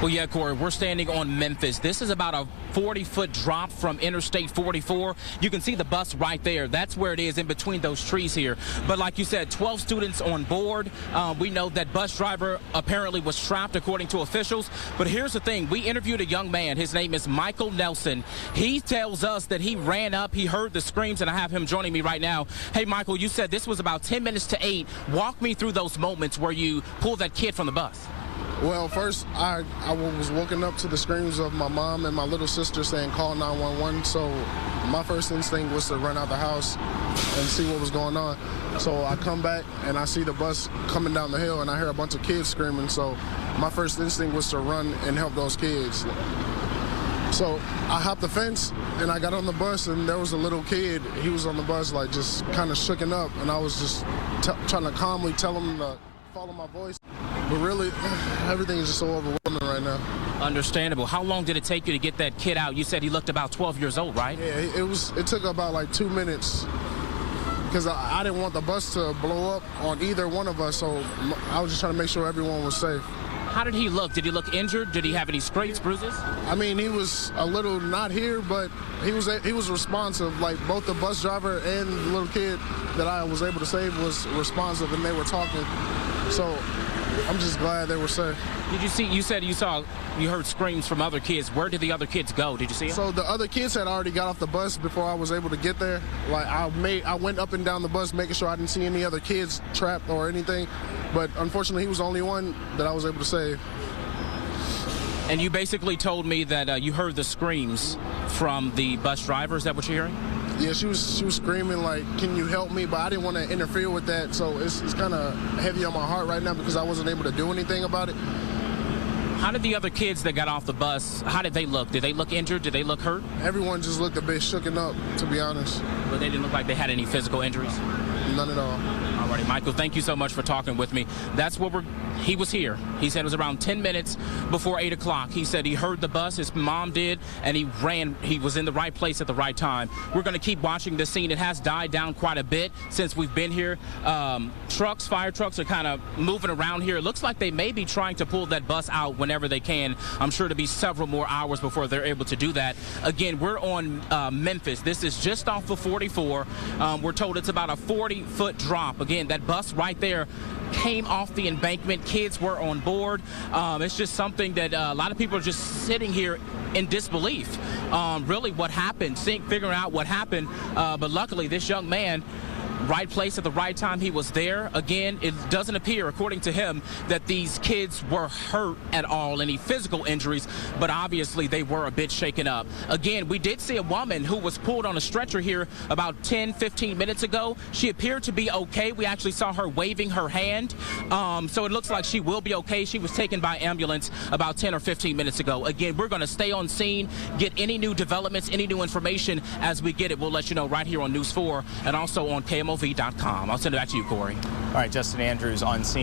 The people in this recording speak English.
Well, yeah, Corey, we're standing on Memphis. This is about a 40-foot drop from Interstate 44. You can see the bus right there. That's where it is, in between those trees here. But like you said, 12 students on board. We know that bus driver apparently was trapped, according to officials. But here's the thing. We interviewed a young man. His name is Michael Nelson. He tells us that he ran up, he heard the screams, and I have him joining me right now. Hey, Michael, you said this was about 10 minutes to 8. Walk me through those moments where you pulled that kid from the bus. Well, first, I was woken up to the screams of my mom and my little sister saying, call 911. So my first instinct was to run out the house and see what was going on. So I come back and I see the bus coming down the hill and I hear a bunch of kids screaming. So my first instinct was to run and help those kids. So I hopped the fence and I got on the bus and there was a little kid. He was on the bus like just kind of shooken up, and I was just trying to calmly tell him to follow my voice. But really, everything is just so overwhelming right now. Understandable. How long did it take you to get that kid out? You said he looked about 12 years old, right? Yeah, it took about like 2 minutes because I didn't want the bus to blow up on either one of us, so I was just trying to make sure everyone was safe. How did he look? Did he look injured? Did he have any scrapes, bruises? I mean, he was a little not here, but he was responsive. Like both the bus driver and the little kid that I was able to save was responsive, and they were talking. So I'm just glad they were safe. Did you see? You said you heard screams from other kids. Where did the other kids go? Did you see them? So the other kids had already got off the bus before I was able to get there. Like I went up and down the bus making sure I didn't see any other kids trapped or anything. But unfortunately, he was the only one that I was able to save. And you basically told me that you heard the screams from the bus driver. Is that what you're hearing? Yeah, she was screaming like, "Can you help me?" But I didn't want to interfere with that, so it's kind of heavy on my heart right now because I wasn't able to do anything about it. How did the other kids that got off the bus, how did they look? Did they look injured? Did they look hurt? Everyone just looked a bit shooken up, to be honest. But they didn't look like they had any physical injuries? None at all. All righty, Michael, thank you so much for talking with me. That's what he was here. He said it was around 10 minutes before 8 o'clock. He said he heard the bus, his mom did, and he ran. He was in the right place at the right time. We're going to keep watching this scene. It has died down quite a bit since we've been here. Fire trucks are kind of moving around here. It looks like they may be trying to pull that bus out whenever they can. I'm sure it'll be several more hours before they're able to do that. Again, we're on Memphis. This is just off of 44. We're told it's about a 40-foot drop. Again, that bus right there came off the embankment. Kids were on board. It's just something that a lot of people are just sitting here in disbelief. Really what happened, figuring out what happened. But luckily, this young man, right place at the right time, he was there. Again, it doesn't appear, according to him, that these kids were hurt at all, any physical injuries, but obviously they were a bit shaken up. Again, we did see a woman who was pulled on a stretcher here about 10-15 minutes ago. She appeared to be okay. We actually saw her waving her hand, so it looks like she will be okay. She was taken by ambulance about 10 or 15 minutes ago. Again, we're going to stay on scene, get any new developments, any new information as we get it. We'll let you know right here on News 4 and also on KMOV.com. I'll send it back to you, Corey. All right, Justin Andrews on scene.